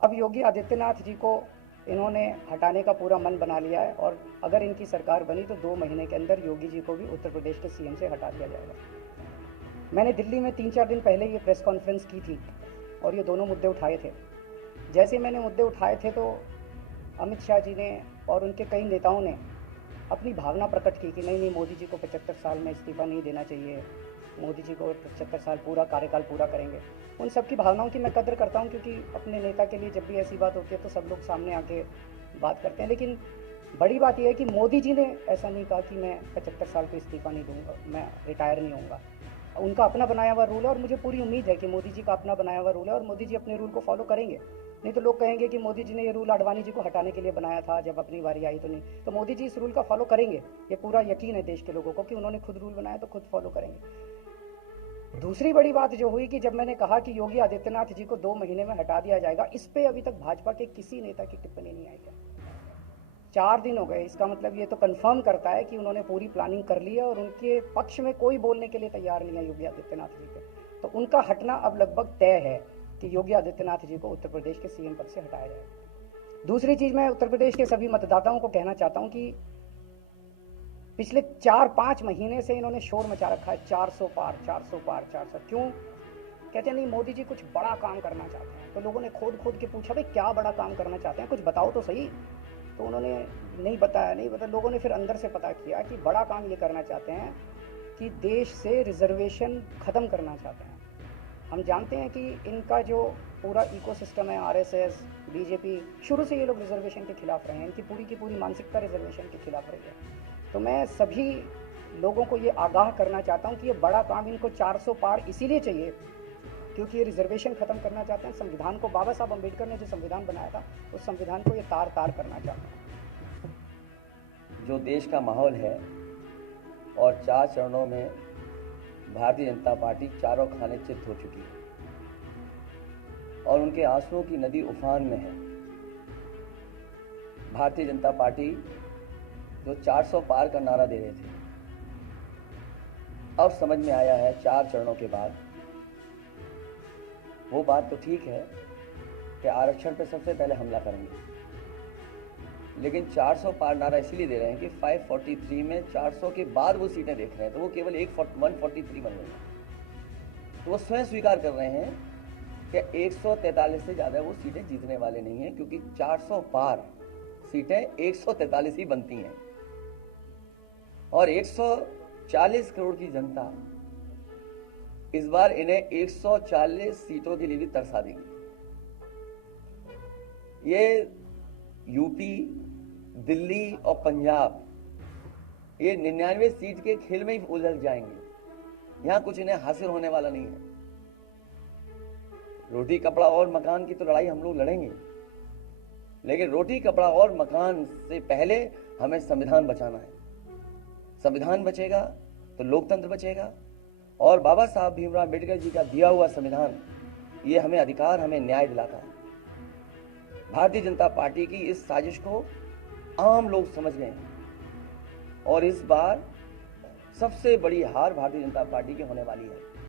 अब योगी आदित्यनाथ जी को इन्होंने हटाने का पूरा मन बना लिया है और अगर इनकी सरकार बनी तो 2 महीने के अंदर योगी जी को भी उत्तर प्रदेश के सीएम से हटा दिया जाएगा। मैंने दिल्ली में 3-4 दिन पहले ये प्रेस कॉन्फ्रेंस की थी और ये दोनों मुद्दे उठाए थे। जैसे मैंने मुद्दे उठाए थे तो अमित शाह जी ने और उनके कई नेताओं ने अपनी भावना प्रकट की कि नहीं नहीं, मोदी जी को 75 साल में इस्तीफा नहीं देना चाहिए, मोदी जी को 75 साल पूरा कार्यकाल पूरा करेंगे। उन सब की भावनाओं की मैं कदर करता हूँ, क्योंकि अपने नेता के लिए जब भी ऐसी बात होती है तो सब लोग सामने आके बात करते हैं। लेकिन बड़ी बात यह है कि मोदी जी ने ऐसा नहीं कहा कि मैं 75 साल पे इस्तीफा नहीं दूंगा, मैं रिटायर नहीं होऊंगा। उनका अपना बनाया हुआ रूल है और मुझे पूरी उम्मीद है कि मोदी जी का अपना बनाया हुआ रूल है और मोदी जी अपने रूल को फॉलो करेंगे। नहीं तो लोग कहेंगे कि मोदी जी ने ये रूल आडवाणी जी को हटाने के लिए बनाया था, जब अपनी बारी आई तो नहीं। तो मोदी जी इस रूल का फॉलो करेंगे, ये पूरा यकीन है देश के लोगों को कि उन्होंने खुद रूल बनाया तो खुद फॉलो करेंगे। दूसरी बड़ी बात जो हुई कि जब मैंने कहा कि योगी आदित्यनाथ जी को 2 महीने में हटा दिया जाएगा, इस पे अभी तक भाजपा के किसी नेता की टिप्पणी नहीं आई है। 4 दिन हो गए, इसका मतलब ये तो कंफर्म करता है कि उन्होंने पूरी प्लानिंग कर ली है और उनके पक्ष में कोई बोलने के लिए तैयार नहीं है योगी आदित्यनाथ जी के। तो उनका हटना अब लगभग तय है कि योगी आदित्यनाथ जी को उत्तर प्रदेश के सीएम पद से हटाया जाएगा। दूसरी चीज, मैं उत्तर प्रदेश के सभी मतदाताओं को कहना चाहता हूं कि पिछले 4-5 महीने से इन्होंने शोर मचा रखा है, 400 पार 400 पार 400। क्यों कहते हैं नहीं, मोदी जी कुछ बड़ा काम करना चाहते हैं। तो लोगों ने खोद खोद के पूछा, भाई क्या बड़ा काम करना चाहते हैं, कुछ बताओ तो सही। तो उन्होंने नहीं बताया। लोगों ने फिर अंदर से पता किया कि बड़ा काम ये करना चाहते हैं कि देश से रिजर्वेशन खत्म करना चाहते हैं। हम जानते हैं कि इनका जो पूरा इकोसिस्टम है, आरएसएस, बीजेपी, शुरू से ये लोग रिजर्वेशन के खिलाफ रहे हैं। इनकी पूरी की पूरी मानसिकता रिजर्वेशन के खिलाफ रही है। तो मैं सभी लोगों को ये आगाह करना चाहता हूँ कि ये बड़ा काम इनको 400 पार इसीलिए चाहिए क्योंकि ये रिजर्वेशन खत्म करना चाहते हैं। संविधान को, बाबा साहब अम्बेडकर ने जो संविधान बनाया था, उस संविधान को ये तार तार करना चाहते हैं। जो देश का माहौल है और 4 चरणों में भारतीय जनता पार्टी चारों खाने चित हो चुकी है और उनके आंसुओं की नदी उफान में है। भारतीय जनता पार्टी जो 400 पार का नारा दे रहे थे, अब समझ में आया है 4 चरणों के बाद, वो बात तो ठीक है कि आरक्षण पर सबसे पहले हमला करेंगे, लेकिन 400 पार नारा इसलिए दे रहे हैं कि 543 में 400 के बाद वो सीटें देख रहे हैं, तो वो केवल 143 बन रही हैं। तो वो स्वयं स्वीकार कर रहे हैं कि 143 से ज़्यादा वो सीटें जीतने वाले नहीं हैं, क्योंकि 400 पार सीटें 143 ही बनती हैं और 140 करोड़ की जनता इस बार इन्हें 140 सीटों के लिए भी तरसा देगी। ये यूपी, दिल्ली और पंजाब, ये 99 सीट के खेल में ही उलझ जाएंगे। यहां कुछ इन्हें हासिल होने वाला नहीं है। रोटी कपड़ा और मकान की तो लड़ाई हम लोग लड़ेंगे, लेकिन रोटी कपड़ा और मकान से पहले हमें संविधान बचाना है। संविधान बचेगा तो लोकतंत्र बचेगा और बाबा साहब भीमराव अम्बेडकर जी का दिया हुआ संविधान, ये हमें अधिकार, हमें न्याय दिलाता है। भारतीय जनता पार्टी की इस साजिश को आम लोग समझ गए हैं और इस बार सबसे बड़ी हार भारतीय जनता पार्टी की होने वाली है।